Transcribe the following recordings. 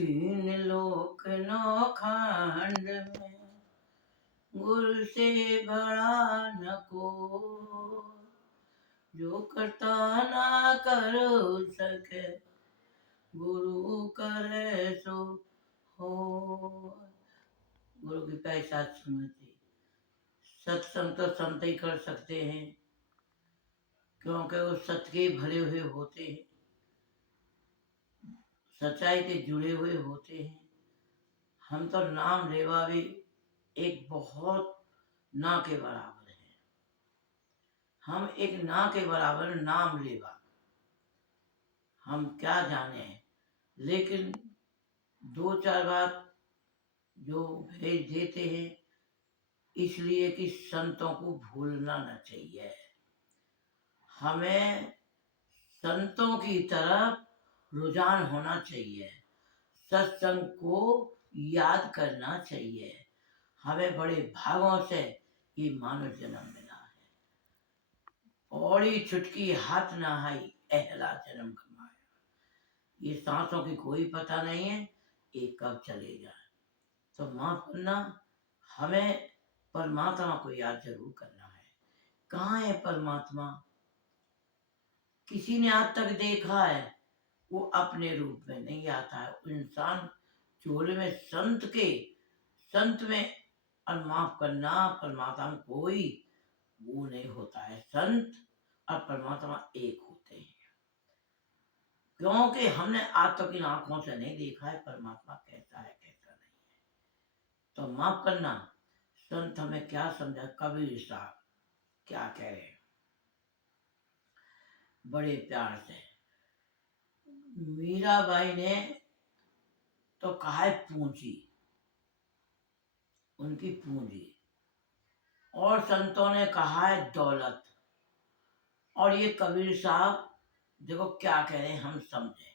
तीन लोक नौखंड में गुरु से बड़ा न को, जो करता ना करो सके गुरु करे सो हो। गुरु की पैसा सुनती सत्संग तो संत ही कर सकते हैं, क्योंकि वो सत्य के भरे हुए होते हैं, सच्चाई के जुड़े हुए होते हैं। हम तो नाम लेवा भी एक बहुत ना के बराबर है। हम एक ना के बराबर नाम लेवा, हम क्या जाने, लेकिन दो चार बात जो भेज देते हैं इसलिए कि संतों को भूलना न चाहिए। हमें संतों की तरफ रुझान होना चाहिए, सत्संग को याद करना चाहिए। हमें बड़े भागों से ये मानव जन्म मिला है। औड़ी छुटकी हाथ नहाई पहला जन्म कमाया। ये सांसों की कोई पता नहीं है ये कब चले जाए। तो माफ करना, हमें परमात्मा को याद जरूर करना है। कहाँ है परमात्मा? किसी ने आज तक देखा है? वो अपने रूप में नहीं आता है। इंसान चोले में संत में, और माफ करना परमात्मा में कोई वो नहीं होता है। संत और परमात्मा एक होते हैं, क्योंकि हमने आज तक इन आंखों से नहीं देखा है परमात्मा कैसा है कैसा नहीं है। तो माफ करना, संत हमें क्या समझा, कबीर साहब क्या कह रहे हैं बड़े प्यार से। मीराबाई ने तो कहा है पूंजी, उनकी पूंजी, और संतों ने कहा है दौलत। और ये कबीर साहब देखो क्या कह रहे हैं, हम समझे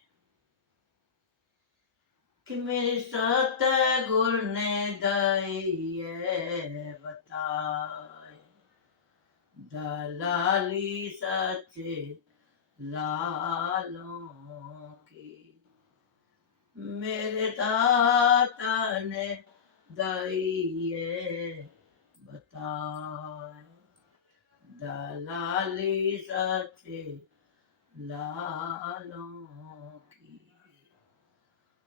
कि मेरे सतगुरु ने दइए बताए, दलाली सच्चे लालों की। मेरे दाता ने दइए बताए, दलाली सच्चे लालों की।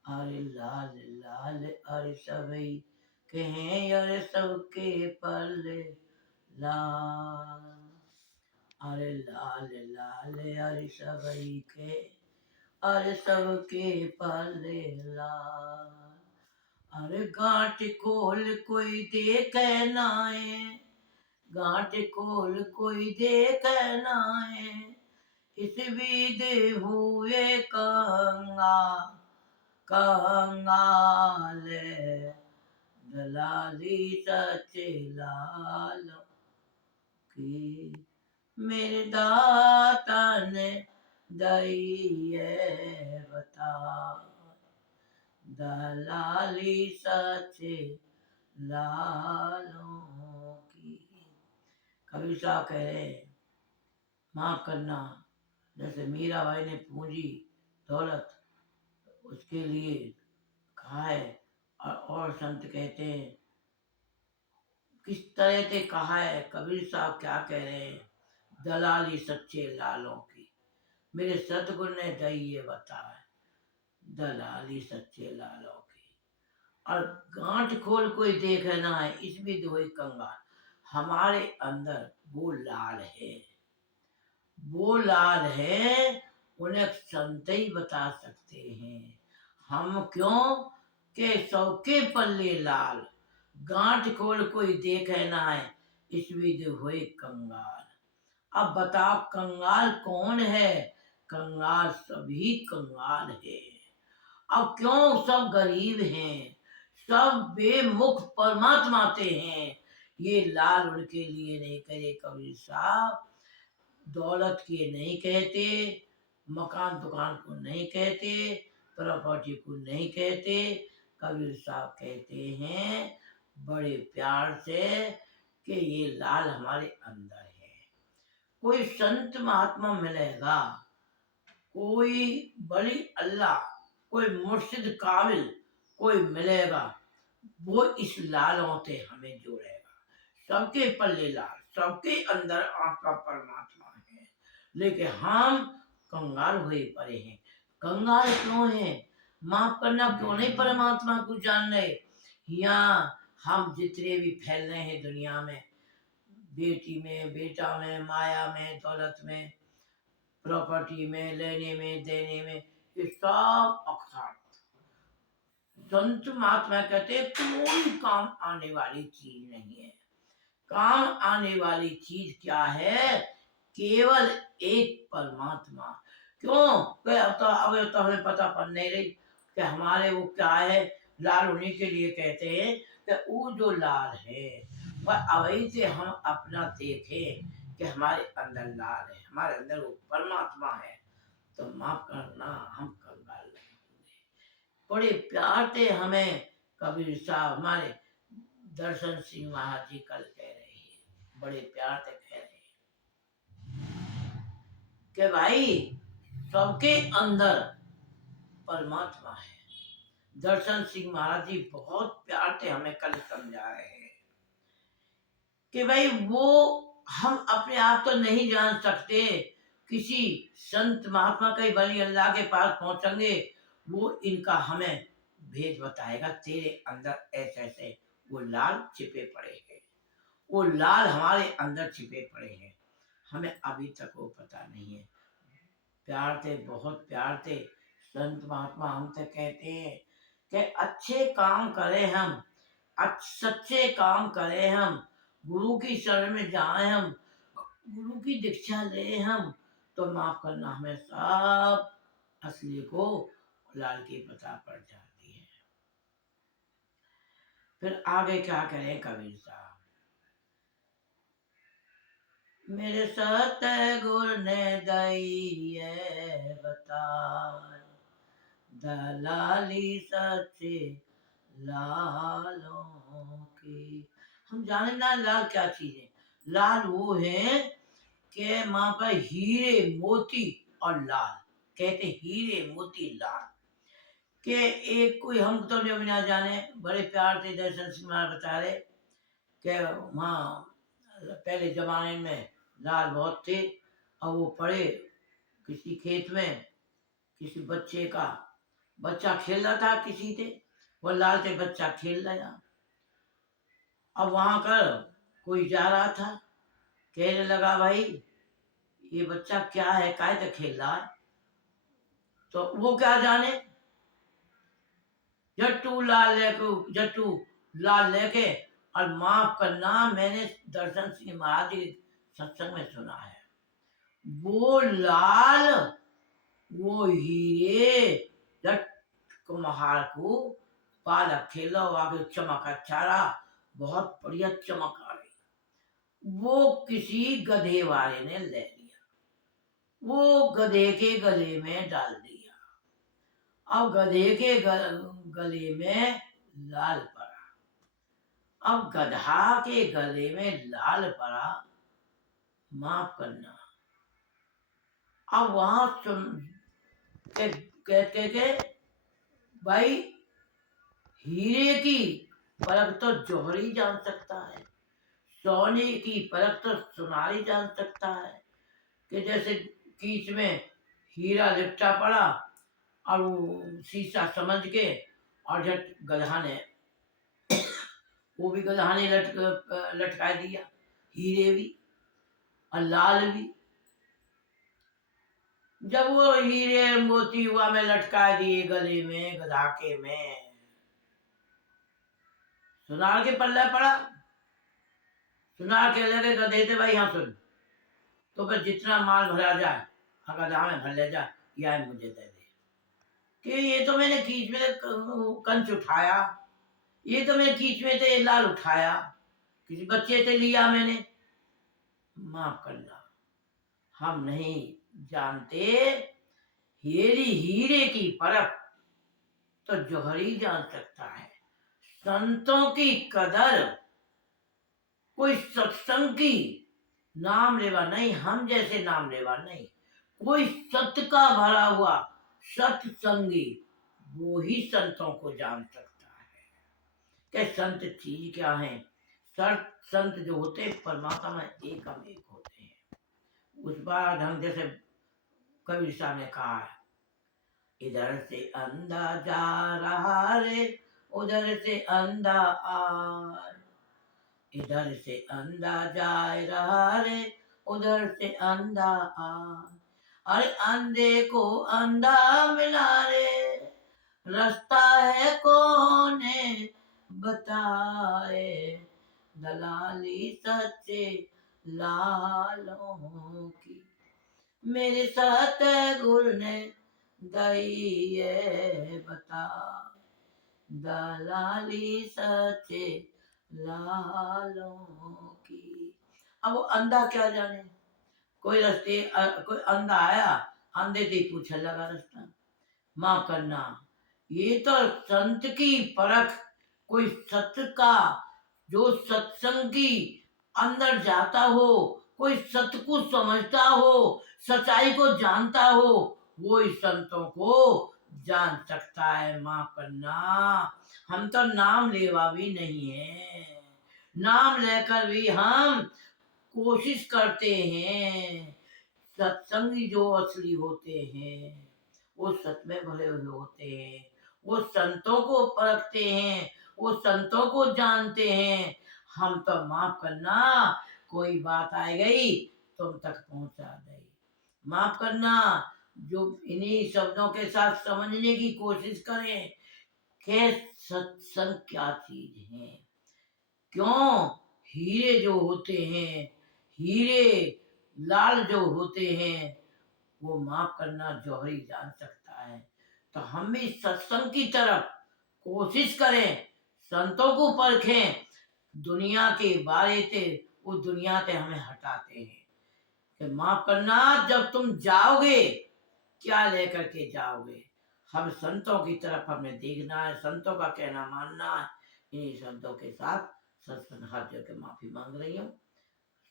अरे लाल लाल अरे सबई कहें, अरे सबके पल्ले लाल। अरे लाल लाल अरे सबई के, अरे सबके पल्ले लाल। अरे गांठ खोल कोई देखे नाए, गांठ खोल कोई देखे नाए, इस विद हुए कंगाल। दलाली सच्चे लाल की। मेरे दाता ने दइए बता, दलाली सच्चे लालों की। कबीर साहब कह रहे माफ करना, जैसे मीराबाई ने पूंजी दौलत उसके लिए कहा है, और संत कहते हैं किस तरह से कहा है। कबीर साहब क्या कह रहे हैं, दलाली सच्चे लालों की। मेरे सतगुरु ने दइए बताया, दलाली सच्चे लालों की। और गांठ खोल कोई देखे ना है, इसमें दो कंगाल। हमारे अंदर वो लाल है, वो लाल है, उन्हें संत ही बता सकते हैं। हम क्यों के सबके पल्ले लाल, गांठ खोल कोई देखे ना है, इस विद हुए कंगाल। अब बताओ कंगाल कौन है? कंगाल सभी कंगाल है। अब क्यों सब गरीब हैं, सब बेमुख परमात्मा ते हैं। ये लाल उनके लिए नहीं करे कबीर साहब, दौलत के नहीं कहते, मकान दुकान को नहीं कहते, प्रॉपर्टी को नहीं कहते। कबीर साहब कहते हैं बड़े प्यार से कि ये लाल हमारे अंदर है। कोई संत महात्मा मिलेगा, कोई बड़ी अल्लाह कोई मुर्शिद काबिल कोई मिलेगा, वो इस लालों से हमें जोड़ेगा। सबके पल्ले लाल, सबके अंदर आपका परमात्मा है, लेकिन हम कंगाल हुए पड़े हैं। कंगाल क्यों हैं? माफ करना, क्यों नहीं परमात्मा को जान रहे? यहाँ हम जितने भी फैल रहे हैं दुनिया में, बेटी में, बेटा में, माया में, दौलत में, प्रॉपर्टी में, लेने में, देने में, ये सब अक्षात। संत महात्मा कहते हैं कोई काम आने वाली चीज नहीं है। काम आने वाली चीज क्या है? केवल एक परमात्मा। क्यों? अब तो हमें पता पड़ नहीं रही कि हमारे वो क्या है। लाल उन्हीं के लिए कहते हैं कि वो जो लाल है वह अवैध से हम अपना देखें कि हमारे अंदर लाल है, हमारे अंदर वो परमात्मा है, तो माफ करना हम कंगाल नहीं होंगे। बड़े प्यार से हमें कबीर साहब हमारे दर्शन सिंह महाराज जी कल कह रहे हैं, बड़े प्यार से कह रहे हैं कि भाई सबके अंदर परमात्मा है। दर्शन सिंह महाराज जी बहुत प्यार से हमें कल समझा रहे हैं कि भाई वो हम अपने आप तो नहीं जान सकते, किसी संत महात्मा के वली अल्लाह के पास पहुंचेंगे, वो इनका हमें भेद बताएगा, तेरे अंदर ऐसे ऐसे वो लाल छिपे पड़े हैं, वो लाल हमारे अंदर छिपे पड़े हैं, हमें अभी तक वो पता नहीं है। प्यार से, बहुत प्यार से संत महात्मा हमसे कहते हैं कि अच्छे काम करें हम, सच्चे काम करें हम, गुरु की शरण में जाए हम, गुरु की दीक्षा ले हम, तो माफ करना हमें सब असली को लाल की पता पड़ जाती है। फिर आगे क्या करें कबीर साहब? मेरे सतगुर ने दई बताए, दलाली सच्चे लालों की। हम जाने ना लाल क्या चीज है। लाल वो है कि वहां पर हीरे मोती और लाल, कहते हीरे मोती लाल के एक कोई, हम तो जो भी ना जाने, बड़े प्यार से दर्शन सिंह महाराज बता रहे कि वहाँ पहले जमाने में लाल बहुत थे, और वो पड़े किसी खेत में, किसी बच्चे का, बच्चा खेल रहा था किसी से, वो लाल से बच्चा खेल रहा। अब वहां कर कोई जा रहा था, कहने लगा भाई ये बच्चा क्या है, काय से खेल रहा है? तो वो क्या जाने, जट्टू लाल लेके, और माफ करना, मैंने दर्शन सिंह महाराज जी सत्संग में सुना है, वो लाल वो हीरे जट कुम्हार को पालक खेलो आगे चमक अच्छा रहा, बहुत बढ़िया चमक आ रही, वो किसी गधे वाले ने ले लिया, वो गधे के गले में डाल दिया। अब गधे के गले में लाल पड़ा, अब गधा के गले में लाल पड़ा, माफ करना, अब वहां सुन कहते के भाई हीरे की परख तो जौहरी जान सकता है, सोने की परख तो सुनारी जान सकता है, कि जैसे कीच में हीरा लिपटा पड़ा और वो शीशा समझ के, और झट गधा ने वो भी गधा ने लटका दिया, हीरे भी और लाल भी। जब वो हीरे मोती हुआ में लटका दिए गले में, गधाके में, सुनार के पल्ला पड़ा, सुनार के लगे गधे थे भाई यहाँ सुन, तो फिर जितना माल भरा जाए गधा में भर ले जा, या मुझे दे दे, कि ये तो मैंने खींच में कंच उठाया, ये तो मैंने खींच में से लाल उठाया, किसी बच्चे से लिया मैंने। माफ करना, हम नहीं जानते, हीरे की परख तो जौहरी जान सकता है। संतों की कदर कोई सत्संग की नाम लेवा नहीं, हम जैसे नाम लेवा नहीं, कोई सत्य का भरा हुआ सत्संगी वो ही संतों को जान सकता है कि संत चीज क्या है। संत जो होते हैं परमात्मा में एकम एक होते हैं। उस बार ढंग जैसे कबीर साहब ने कहा है, इधर से अंधा जा रहा रे, उधर से अंधा आ, इधर से अंधा जा रहा रे, उधर से अंधा आ, अरे अंधे को अंधा मिला रे, रास्ता है कौन बताए, दलाली सच्चे लालों की, मेरे साथ गुरु ने दई है बता, दलाली सच्चे लालों की। अब वो अंधा क्या जाने, कोई कोई अंधा आया, अंधे से पूछने लगा रास्ता। माफ करना, ये तो संत की परख, कोई सत्य का जो सत्संग की अंदर जाता हो, कोई सत्य को समझता हो, सच्चाई को जानता हो, वो इस संतों को जान सकता है। माफ करना, हम तो नाम लेवा भी नहीं है, नाम लेकर भी हम कोशिश करते हैं। सत्संगी जो असली होते हैं वो सत में भरे हुए होते हैं, वो संतों को परखते हैं, वो संतों को जानते हैं। हम तो माफ करना, कोई बात आ गई तुम तक पहुंचा गई। माफ करना, जो इन्हीं शब्दों के साथ समझने की कोशिश करें कि सत्संग क्या चीज है। क्यों, हीरे जो होते हैं, हीरे लाल जो होते हैं, वो माफ करना जौहरी जान सकता है। तो हम भी सत्संग की तरफ कोशिश करें, संतों को परखें, दुनिया के बारे से वो दुनिया से हमें हटाते हैं कि माफ करना, जब तुम जाओगे क्या लेकर के जाओगे। हम संतों की तरफ हमें देखना है, संतों का कहना मानना है। इन्हीं शब्दों के साथ सत्संग हाथ जोड़ के माफी मांग रही हूँ,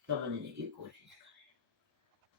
समझने की कोशिश करें।